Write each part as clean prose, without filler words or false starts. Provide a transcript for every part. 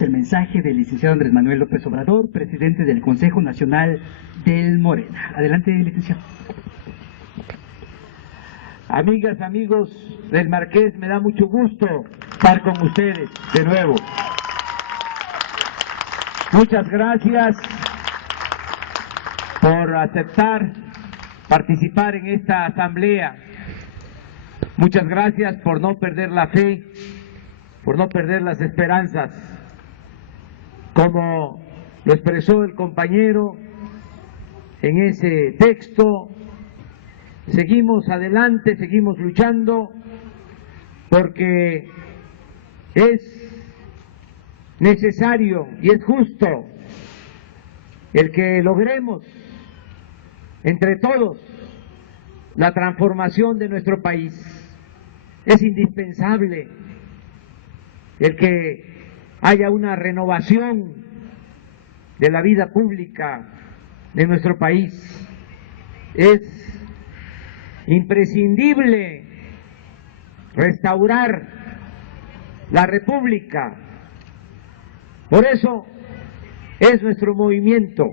El mensaje del licenciado Andrés Manuel López Obrador, presidente del Consejo Nacional del Morena. Adelante, licenciado. Amigas, amigos del Marqués, me da mucho gusto estar con ustedes de nuevo. Muchas gracias por aceptar participar en esta asamblea. Muchas gracias por no perder la fe, por no perder las esperanzas. Como lo expresó el compañero en ese texto, seguimos adelante, seguimos luchando, porque es necesario y es justo el que logremos entre todos la transformación de nuestro país. Es indispensable el que haya una renovación de la vida pública de nuestro país. Es imprescindible restaurar la República. Por eso es nuestro movimiento,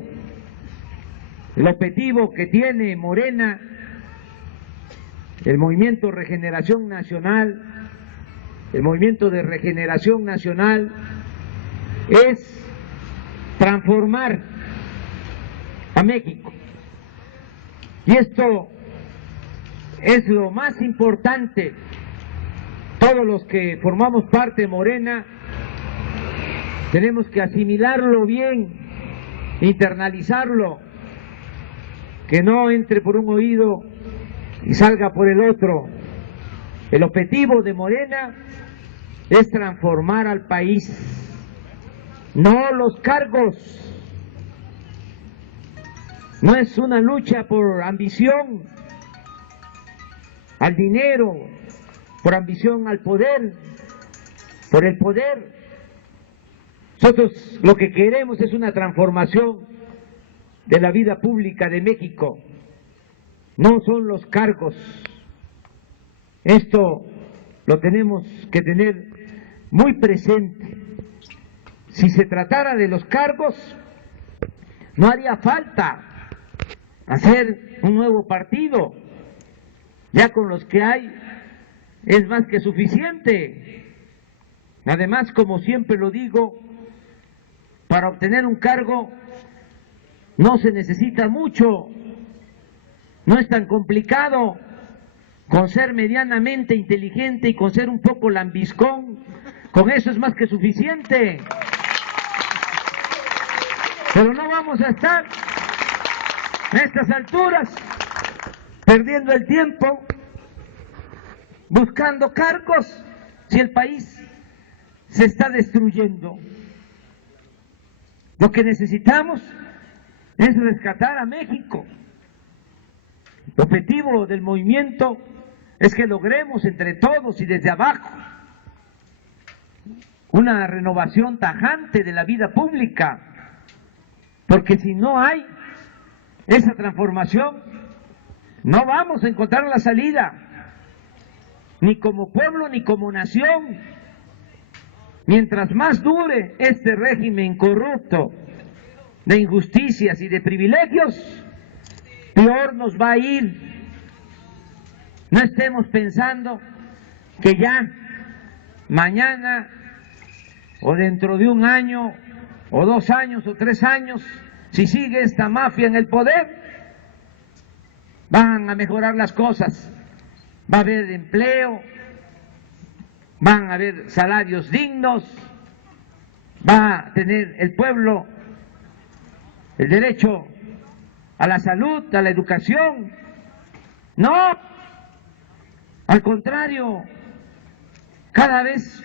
el objetivo que tiene Morena, el Movimiento Regeneración Nacional, el Movimiento de Regeneración Nacional, es transformar a México. Y esto es lo más importante. Todos los que formamos parte de Morena tenemos que asimilarlo bien, internalizarlo, que no entre por un oído y salga por el otro. El objetivo de Morena es transformar al país, no los cargos. No es una lucha por ambición al dinero, por ambición al poder, por el poder. Nosotros lo que queremos es una transformación de la vida pública de México, no son los cargos. Esto lo tenemos que tener muy presente. Si se tratara de los cargos, no haría falta hacer un nuevo partido. Ya con los que hay es más que suficiente. Además, como siempre lo digo, para obtener un cargo no se necesita mucho, no es tan complicado. Con ser medianamente inteligente y con ser un poco lambiscón, con eso es más que suficiente. Pero no vamos a estar a estas alturas perdiendo el tiempo buscando cargos si el país se está destruyendo. Lo que necesitamos es rescatar a México. El objetivo del movimiento es que logremos entre todos y desde abajo una renovación tajante de la vida pública, porque si no hay esa transformación, no vamos a encontrar la salida, ni como pueblo ni como nación. Mientras más dure este régimen corrupto de injusticias y de privilegios, peor nos va a ir. No estemos pensando que ya mañana o dentro de un año o 2 años o 3 años, si sigue esta mafia en el poder, van a mejorar las cosas. Va a haber empleo, van a haber salarios dignos, va a tener el pueblo el derecho a la salud, a la educación. No, al contrario, cada vez,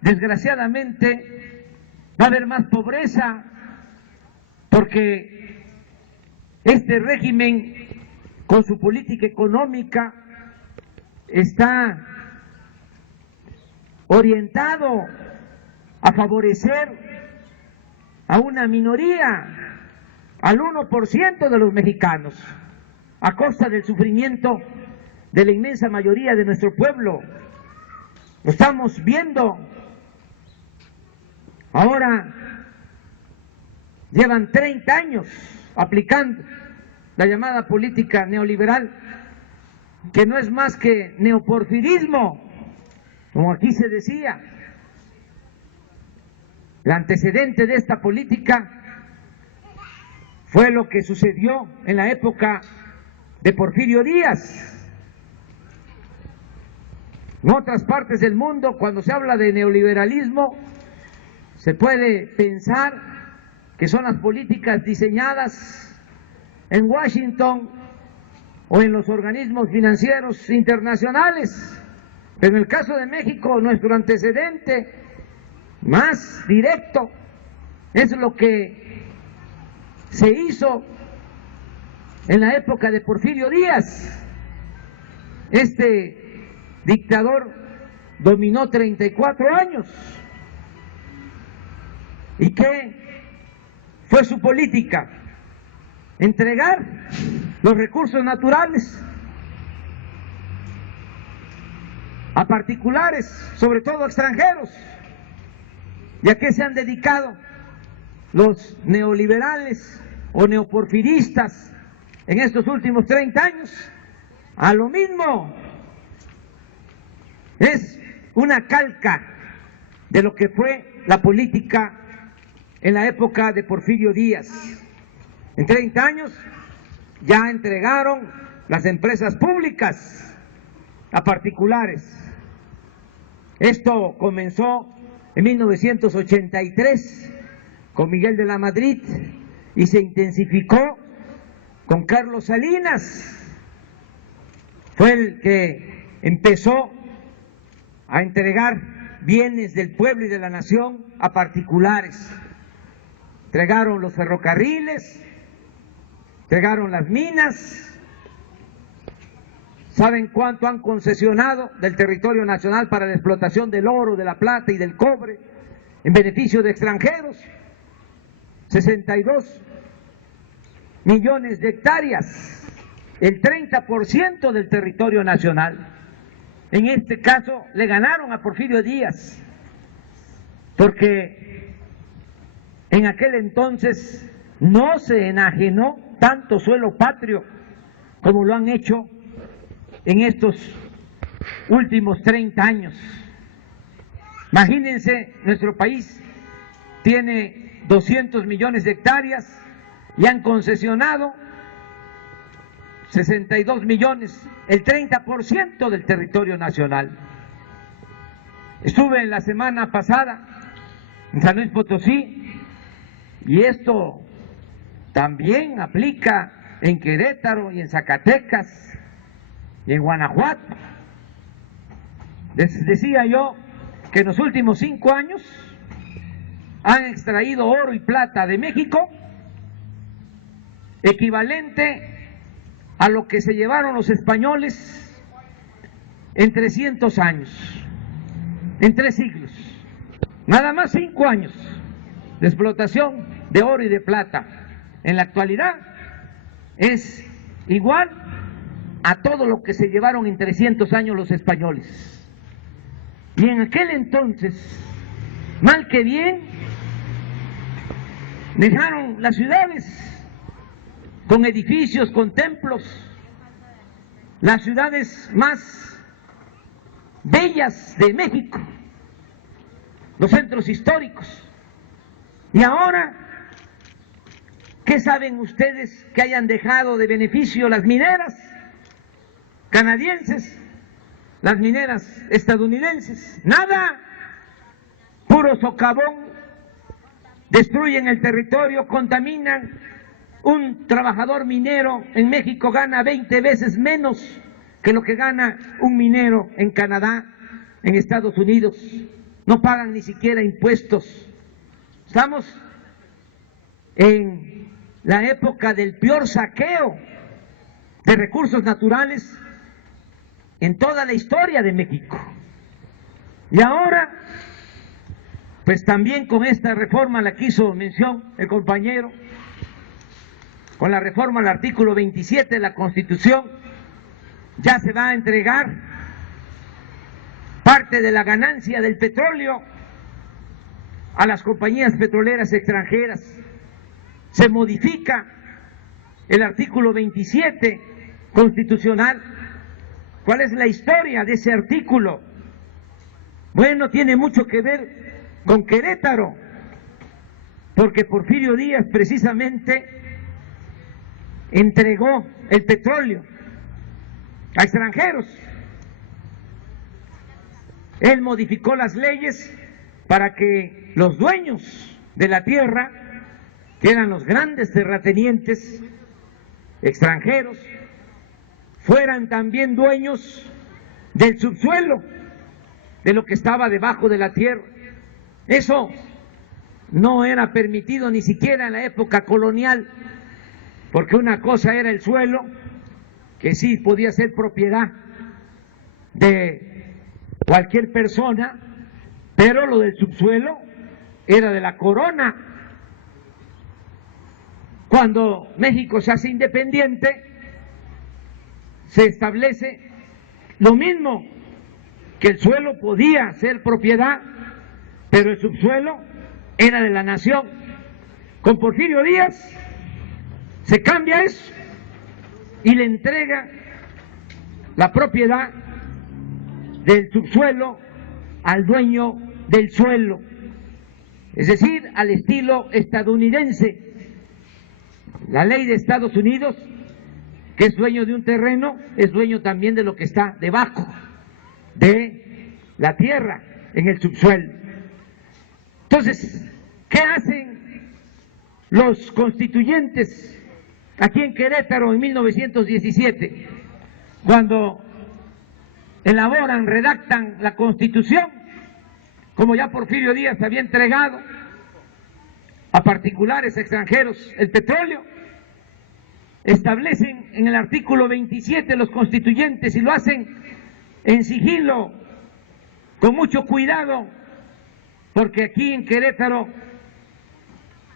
desgraciadamente, va a haber más pobreza, porque este régimen, con su política económica, está orientado a favorecer a una minoría, al 1% de los mexicanos, a costa del sufrimiento de la inmensa mayoría de nuestro pueblo. Lo estamos viendo Ahora llevan 30 años aplicando la llamada política neoliberal, que no es más que neoporfirismo, como aquí se decía. El antecedente de esta política fue lo que sucedió en la época de Porfirio Díaz. En otras partes del mundo, cuando se habla de neoliberalismo, se puede pensar que son las políticas diseñadas en Washington o en los organismos financieros internacionales. Pero en el caso de México, nuestro antecedente más directo es lo que se hizo en la época de Porfirio Díaz. Este dictador dominó 34 años. ¿Y qué fue su política? Entregar los recursos naturales a particulares, sobre todo extranjeros. ¿Y a qué se han dedicado los neoliberales o neoporfiristas en estos últimos 30 años? A lo mismo. Es una calca de lo que fue la política en la época de Porfirio Díaz. En 30 años ya entregaron las empresas públicas a particulares. Esto comenzó en 1983 con Miguel de la Madrid y se intensificó con Carlos Salinas. Fue el que empezó a entregar bienes del pueblo y de la nación a particulares. Entregaron los ferrocarriles, entregaron las minas. ¿Saben cuánto han concesionado del territorio nacional para la explotación del oro, de la plata y del cobre en beneficio de extranjeros? 62 millones de hectáreas, el 30% del territorio nacional. En este caso le ganaron a Porfirio Díaz, porque en aquel entonces no se enajenó tanto suelo patrio como lo han hecho en estos últimos 30 años. Imagínense, nuestro país tiene 200 millones de hectáreas y han concesionado 62 millones, el 30% del territorio nacional. Estuve la semana pasada en San Luis Potosí y esto también aplica en Querétaro y en Zacatecas y en Guanajuato. Les decía yo que en los últimos 5 años han extraído oro y plata de México equivalente a lo que se llevaron los españoles en 300 años, en 3 siglos. Nada más 5 años de explotación de oro y de plata. En la actualidad es igual a todo lo que se llevaron en 300 años los españoles. Y en aquel entonces, mal que bien, dejaron las ciudades con edificios, con templos, las ciudades más bellas de México, los centros históricos. Y ahora, ¿qué saben ustedes que hayan dejado de beneficio las mineras canadienses, las mineras estadounidenses? Nada, puro socavón, destruyen el territorio, contaminan. Un trabajador minero en México gana 20 veces menos que lo que gana un minero en Canadá, en Estados Unidos. No pagan ni siquiera impuestos. Estamos en la época del peor saqueo de recursos naturales en toda la historia de México. Y ahora, pues también con esta reforma, la que hizo mención el compañero, con la reforma al artículo 27 de la Constitución, ya se va a entregar parte de la ganancia del petróleo a las compañías petroleras extranjeras. Se modifica el artículo 27 constitucional. ¿Cuál es la historia de ese artículo? Bueno, tiene mucho que ver con Querétaro, porque Porfirio Díaz precisamente entregó el petróleo a extranjeros. Él modificó las leyes para que los dueños de la tierra, que eran los grandes terratenientes extranjeros, fueran también dueños del subsuelo, de lo que estaba debajo de la tierra. Eso no era permitido ni siquiera en la época colonial, porque una cosa era el suelo, que sí podía ser propiedad de cualquier persona, pero lo del subsuelo era de la corona. Cuando México se hace independiente, se establece lo mismo, que el suelo podía ser propiedad, pero el subsuelo era de la nación. Con Porfirio Díaz se cambia eso y le entrega la propiedad del subsuelo al dueño del suelo, es decir, al estilo estadounidense. La ley de Estados Unidos, que es dueño de un terreno, es dueño también de lo que está debajo de la tierra, en el subsuelo. Entonces, ¿qué hacen los constituyentes aquí en Querétaro en 1917? Cuando elaboran, redactan la Constitución, como ya Porfirio Díaz había entregado a particulares extranjeros el petróleo, establecen en el artículo 27 los constituyentes, y lo hacen en sigilo, con mucho cuidado, porque aquí en Querétaro,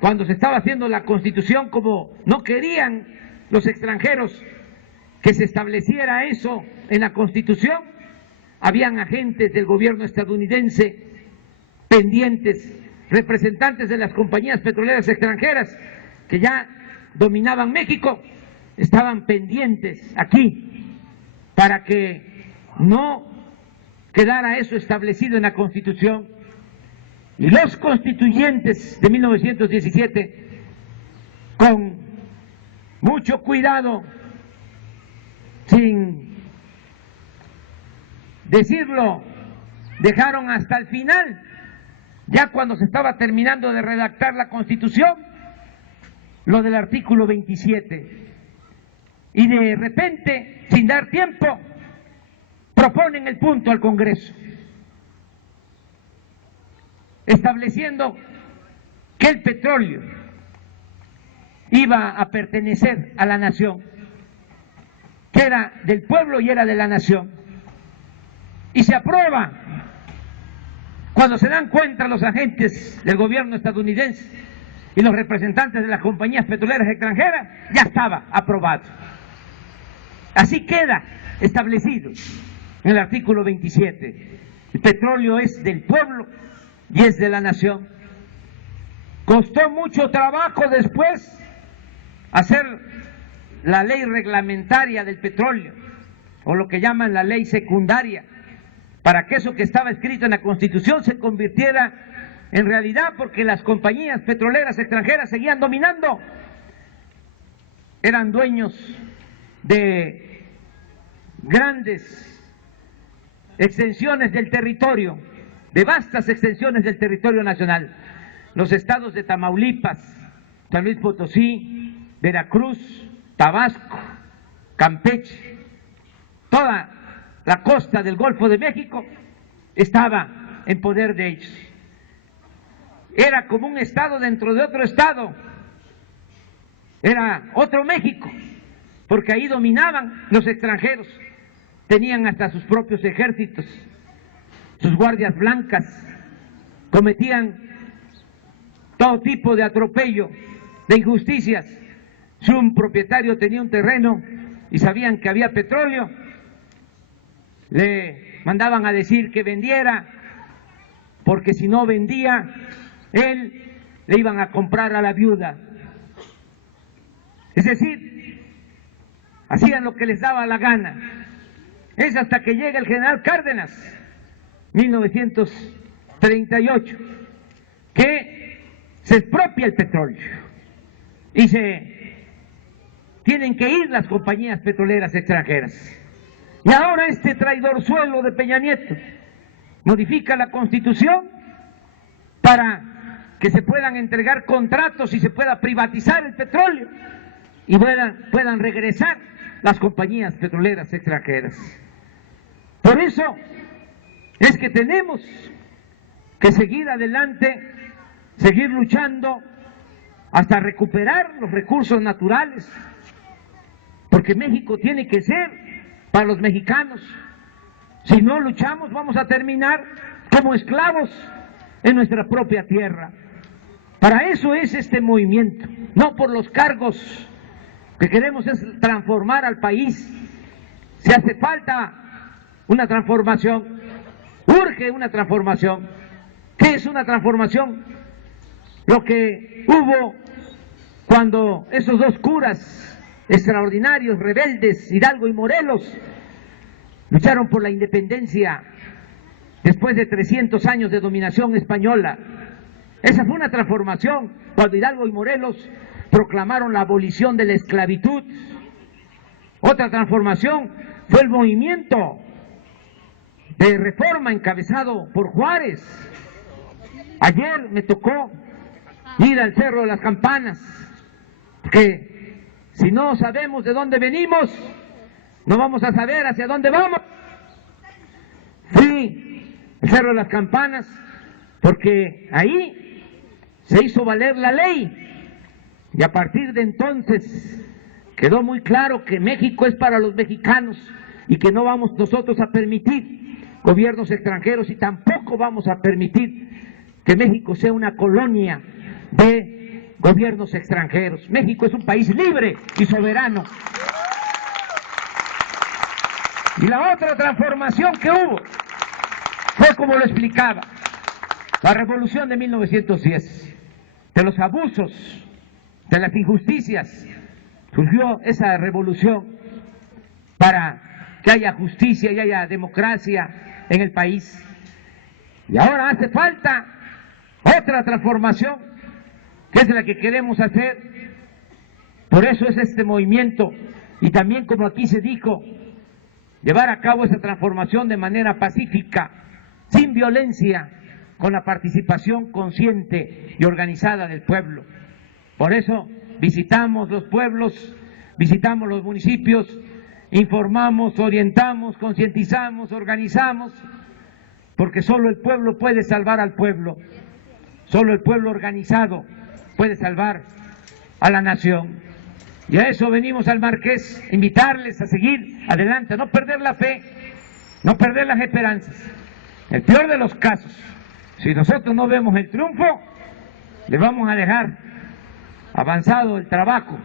cuando se estaba haciendo la Constitución, como no querían los extranjeros que se estableciera eso en la Constitución, habían agentes del gobierno estadounidense pendientes, representantes de las compañías petroleras extranjeras que ya dominaban México, estaban pendientes aquí para que no quedara eso establecido en la Constitución. Y los constituyentes de 1917, con mucho cuidado, sin decirlo, dejaron hasta el final, ya cuando se estaba terminando de redactar la Constitución, lo del artículo 27. Y de repente, sin dar tiempo, proponen el punto al Congreso, estableciendo que el petróleo iba a pertenecer a la nación, que era del pueblo y era de la nación. Y se aprueba. Cuando se dan cuenta los agentes del gobierno estadounidense y los representantes de las compañías petroleras extranjeras, ya estaba aprobado. Así queda establecido en el artículo 27. El petróleo es del pueblo y es de la nación. Costó mucho trabajo después hacer la ley reglamentaria del petróleo, o lo que llaman la ley secundaria, para que eso que estaba escrito en la Constitución se convirtiera en realidad, porque las compañías petroleras extranjeras seguían dominando, eran dueños de grandes extensiones del territorio, de vastas extensiones del territorio nacional. Los estados de Tamaulipas, San Luis Potosí, Veracruz, Tabasco, Campeche, toda la costa del Golfo de México estaba en poder de ellos. Era como un estado dentro de otro estado, era otro México, porque ahí dominaban los extranjeros, tenían hasta sus propios ejércitos, sus guardias blancas, cometían todo tipo de atropello, de injusticias. Si un propietario tenía un terreno y sabían que había petróleo, le mandaban a decir que vendiera, porque si no vendía, él le iban a comprar a la viuda. Es decir, hacían lo que les daba la gana. Es hasta que llega el general Cárdenas, 1938, que se expropia el petróleo y se tienen que ir las compañías petroleras extranjeras. Y ahora este traidorzuelo de Peña Nieto modifica la Constitución para que se puedan entregar contratos y se pueda privatizar el petróleo y puedan regresar las compañías petroleras extranjeras. Por eso es que tenemos que seguir adelante, seguir luchando hasta recuperar los recursos naturales, porque México tiene que ser para los mexicanos. Si no luchamos, vamos a terminar como esclavos en nuestra propia tierra. Para eso es este movimiento, no por los cargos. Que queremos es transformar al país. Si hace falta una transformación, urge una transformación. ¿Qué es una transformación? Lo que hubo cuando esos dos curas extraordinarios, rebeldes, Hidalgo y Morelos, lucharon por la independencia después de 300 años de dominación española. Esa fue una transformación, cuando Hidalgo y Morelos proclamaron la abolición de la esclavitud. Otra transformación fue el movimiento de reforma encabezado por Juárez. Ayer me tocó ir al Cerro de las Campanas, que si no sabemos de dónde venimos, no vamos a saber hacia dónde vamos. Fui al Cerro de las Campanas porque ahí se hizo valer la ley. Y a partir de entonces quedó muy claro que México es para los mexicanos y que no vamos nosotros a permitir gobiernos extranjeros y tampoco vamos a permitir que México sea una colonia de gobiernos extranjeros. México es un país libre y soberano. Y la otra transformación que hubo fue, como lo explicaba, la revolución de 1910, de los abusos, de las injusticias. Surgió esa revolución para que haya justicia y haya democracia en el país. Y ahora hace falta otra transformación, que es la que queremos hacer. Por eso es este movimiento, y también, como aquí se dijo, llevar a cabo esa transformación de manera pacífica, sin violencia, con la participación consciente y organizada del pueblo. Por eso visitamos los pueblos, visitamos los municipios, informamos, orientamos, concientizamos, organizamos, porque solo el pueblo puede salvar al pueblo, solo el pueblo organizado puede salvar a la nación. Y a eso venimos al Marqués, invitarles a seguir adelante, a no perder la fe, no perder las esperanzas. El peor de los casos, si nosotros no vemos el triunfo, le vamos a dejar avanzado el trabajo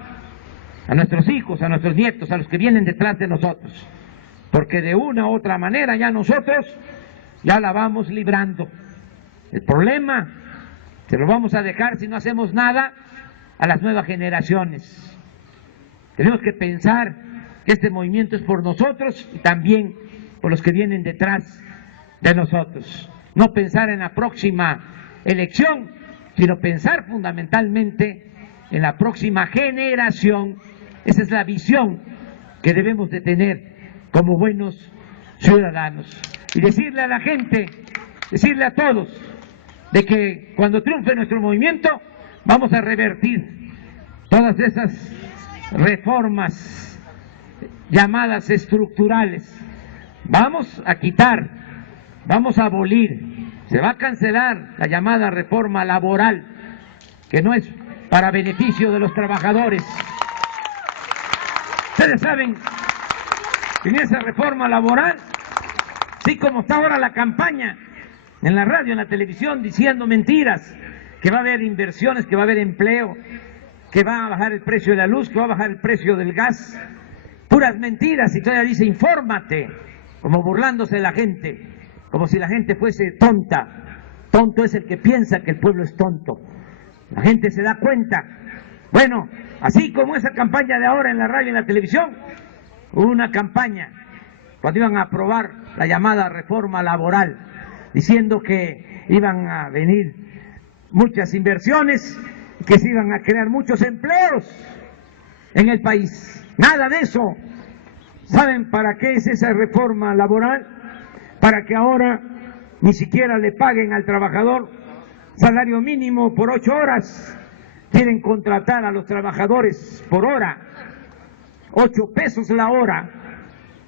a nuestros hijos, a nuestros nietos, a los que vienen detrás de nosotros, porque de una u otra manera ya nosotros ya la vamos librando. El problema se lo vamos a dejar, si no hacemos nada, a las nuevas generaciones. Tenemos que pensar que este movimiento es por nosotros y también por los que vienen detrás de nosotros. No pensar en la próxima elección, sino pensar fundamentalmente en la próxima generación. Esa es la visión que debemos de tener como buenos ciudadanos. Y decirle a la gente, decirle a todos, de que cuando triunfe nuestro movimiento, vamos a revertir todas esas reformas llamadas estructurales. Vamos a quitar, vamos a abolir, se va a cancelar la llamada reforma laboral, que no es para beneficio de los trabajadores. Ustedes saben que en esa reforma laboral, así como está ahora la campaña en la radio, en la televisión, diciendo mentiras, que va a haber inversiones, que va a haber empleo, que va a bajar el precio de la luz, que va a bajar el precio del gas, puras mentiras, y todavía dice infórmate, como burlándose de la gente, como si la gente fuese tonta. Tonto es el que piensa que el pueblo es tonto. La gente se da cuenta. Bueno, así como esa campaña de ahora en la radio y en la televisión, hubo una campaña cuando iban a aprobar la llamada reforma laboral, diciendo que iban a venir muchas inversiones, que se iban a crear muchos empleos en el país. Nada de eso. ¿Saben para qué es esa reforma laboral? Para que ahora ni siquiera le paguen al trabajador salario mínimo por 8 horas. Quieren contratar a los trabajadores por hora, 8 pesos la hora,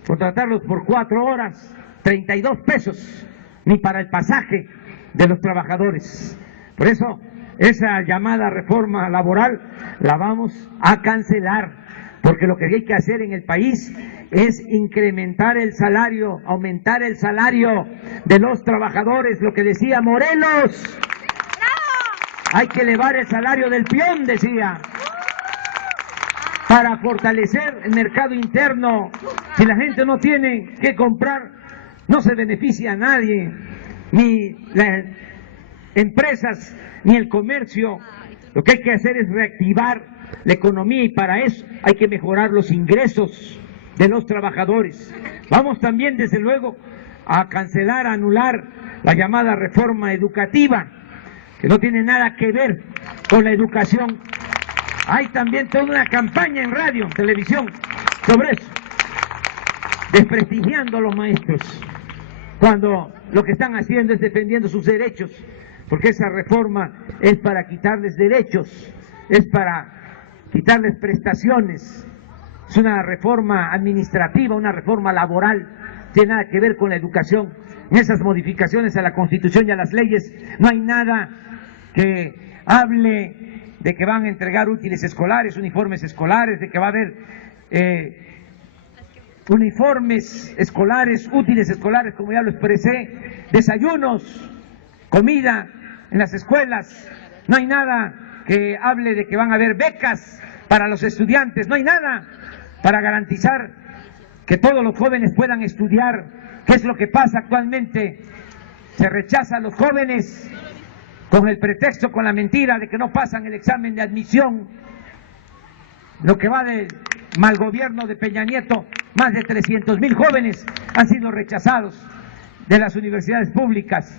contratarlos por 4 horas, 32 pesos, ni para el pasaje de los trabajadores. Por eso, esa llamada reforma laboral la vamos a cancelar, porque lo que hay que hacer en el país es incrementar el salario, aumentar el salario de los trabajadores, lo que decía Morelos. Hay que elevar el salario del peón, decía, para fortalecer el mercado interno. Si la gente no tiene que comprar, no se beneficia a nadie, ni las empresas, ni el comercio. Lo que hay que hacer es reactivar la economía y para eso hay que mejorar los ingresos de los trabajadores. Vamos también, desde luego, a cancelar, a anular la llamada reforma educativa, que no tiene nada que ver con la educación. Hay también toda una campaña en radio, televisión, sobre eso, desprestigiando a los maestros, cuando lo que están haciendo es defendiendo sus derechos, porque esa reforma es para quitarles derechos, es para quitarles prestaciones, es una reforma administrativa, una reforma laboral, no tiene nada que ver con la educación. En esas modificaciones a la Constitución y a las leyes no hay nada que hable de que van a entregar útiles escolares, uniformes escolares, de que va a haber uniformes escolares, útiles escolares, como ya lo expresé, desayunos, comida en las escuelas. No hay nada que hable de que van a haber becas para los estudiantes, no hay nada para garantizar que todos los jóvenes puedan estudiar. ¿Qué es lo que pasa actualmente? Se rechaza a los jóvenes con el pretexto, con la mentira de que no pasan el examen de admisión. Lo que va del mal gobierno de Peña Nieto, más de 300,000 jóvenes han sido rechazados de las universidades públicas.